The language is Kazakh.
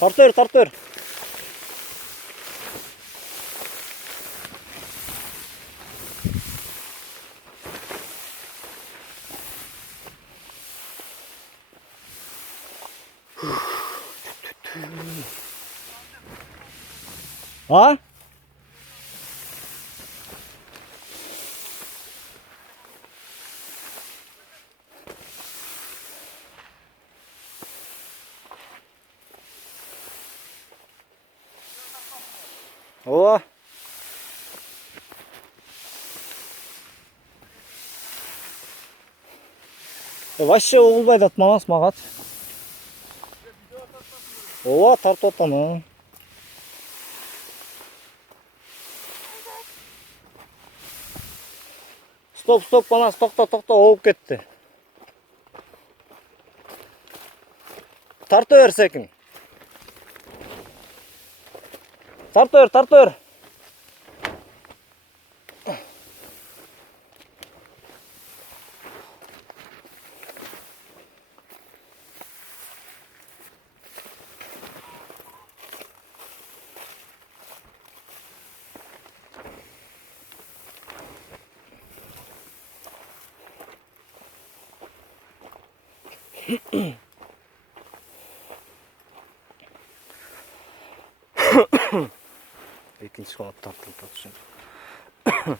Tartır, tartır. Ha? О. Вообще оғылбайды атмағас мағат. Ова, тартып атаны. Стоп, стоп, манас, тоқта, тоқта, олып кетті. Тарты өр секін. Тарты өр, тарты өр. Екінші қанат тартылып жатыр.